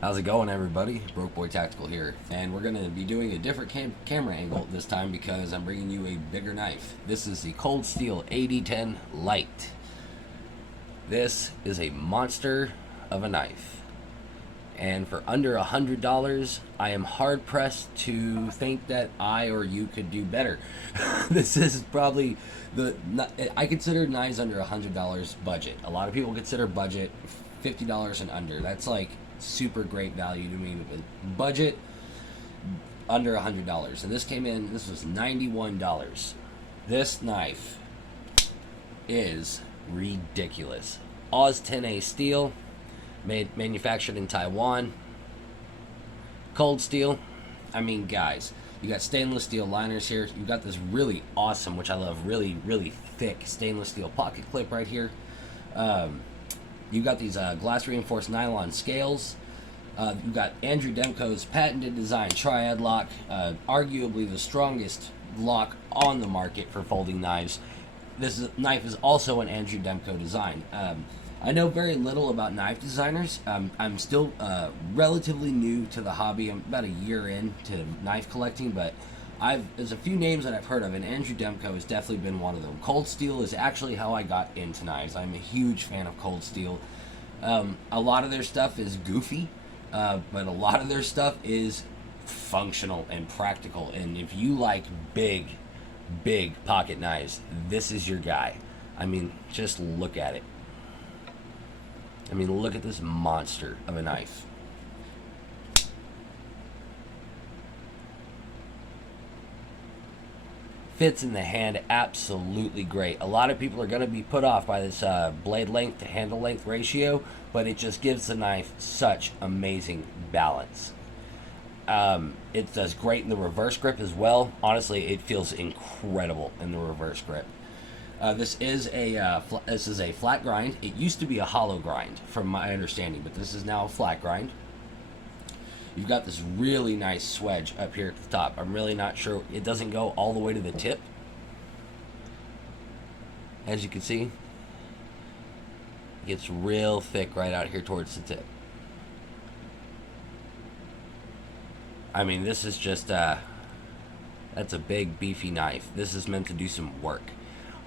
How's it going, everybody? Broke Boy Tactical here, and we're going to be doing a different camera angle this time because I'm bringing you a bigger knife. This is the Cold Steel AD-10 Lite. This is a monster of a knife, and for under $100, I am hard pressed to think that I or you could do better. This is probably I consider knives under $100 budget. A lot of people consider budget $50 and under. That's like super great value to me. Budget under $100, and this came in. This was $91. This knife is ridiculous. Oz 10A steel, manufactured in Taiwan. Cold steel. I mean, guys, you got stainless steel liners here. You got this really awesome, which I love, really thick stainless steel pocket clip right here. You got these glass reinforced nylon scales. You got Andrew Demko's patented design triad lock, arguably the strongest lock on the market for folding knives. This knife is also an Andrew Demko design. I know very little about knife designers. I'm still relatively new to the hobby. I'm about a year into knife collecting, but there's a few names that I've heard of, and Andrew Demko has definitely been one of them. Cold steel is actually how I got into knives. I'm a huge fan of cold steel. A lot of their stuff is goofy, but a lot of their stuff is functional and practical. And if you like big pocket knives, this is your guy. I mean, just look at it. I mean, look at this monster of a knife. Fits in the hand absolutely great. A lot of people are going to be put off by this blade length to handle length ratio, but it just gives the knife such amazing balance. It does great in the reverse grip as well. Honestly, it feels incredible in the reverse grip. This is a flat grind. It used to be a hollow grind, from my understanding, but this is now a flat grind. You've got this really nice swedge up here at the top. I'm really not sure. It doesn't go all the way to the tip. As you can see, it gets real thick right out here towards the tip. I mean, this is just, that's a big, beefy knife. This is meant to do some work.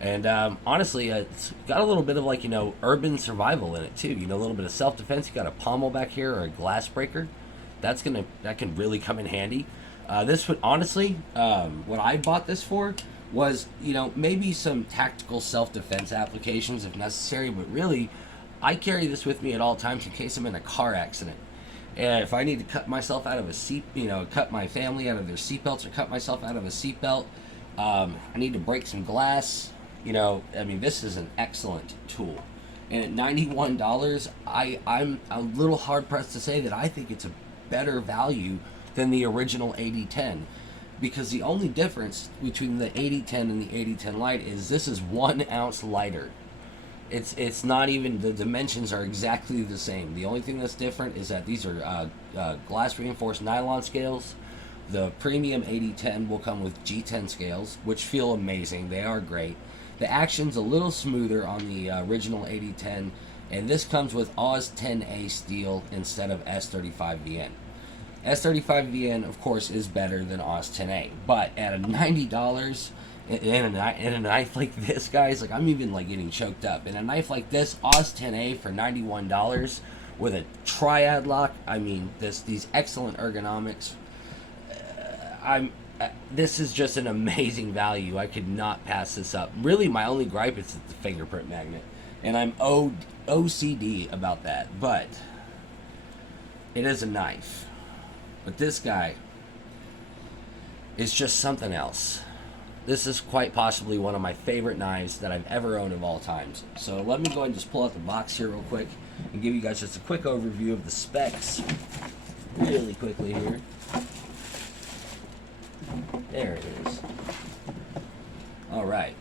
And honestly, it's got a little bit of, like, urban survival in it too. A little bit of self-defense. You got a pommel back here or a glass breaker. That can really come in handy. This would honestly, what I bought this for was, maybe some tactical self-defense applications if necessary. But really, I carry this with me at all times in case I'm in a car accident. And if I need to cut myself out of a seat, cut my family out of their seatbelts, or cut myself out of a seatbelt, I need to break some glass. I mean, this is an excellent tool. And at $91, I'm a little hard pressed to say that I think it's a better value than the original AD-10, because the only difference between the AD-10 and the AD-10 Lite is this is 1 ounce lighter. It's not even, the dimensions are exactly the same. The only thing that's different is that these are glass reinforced nylon scales. The premium AD-10 will come with G10 scales, which feel amazing. They are great. The action's a little smoother on the original AD-10, and this comes with Oz 10A steel instead of S35VN. S35VN, of course, is better than Oz 10A, but at a $90 in a knife like this, guys, like, I'm even getting choked up. In a knife like this, Oz 10A for $91 with a triad lock. I mean, these excellent ergonomics. This is just an amazing value. I could not pass this up. Really, my only gripe is the fingerprint magnet, and I'm OCD about that, but it is a knife. But this guy is just something else. This is quite possibly one of my favorite knives that I've ever owned of all times. So let me go ahead and just pull out the box here real quick and give you guys just a quick overview of the specs really quickly here. There it is. All right.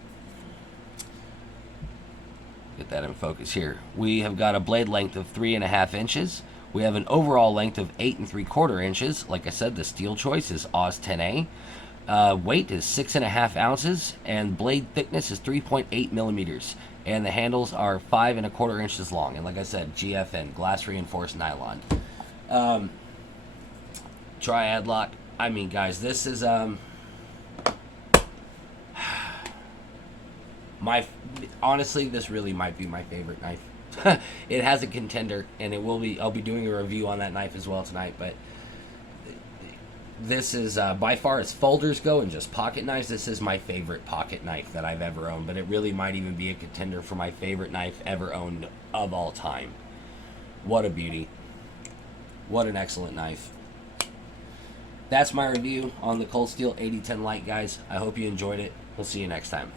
Get that in focus here. We have got a blade length of 3.5 inches. We have an overall length of 8 3/4 inches. Like I said, the steel choice is Oz 10A. Weight is 6.5 ounces, and blade thickness is 3.8 millimeters. And the handles are 5 1/4 inches long. And like I said, GFN, glass reinforced nylon. Triad lock. I mean, guys, this is honestly, this really might be my favorite knife. It has a contender, and it will be. I'll be doing a review on that knife as well tonight. But this is by far, as folders go and just pocket knives, this is my favorite pocket knife that I've ever owned. But it really might even be a contender for my favorite knife ever owned of all time. What a beauty! What an excellent knife. That's my review on the Cold Steel AD-10 Lite, guys. I hope you enjoyed it. We'll see you next time.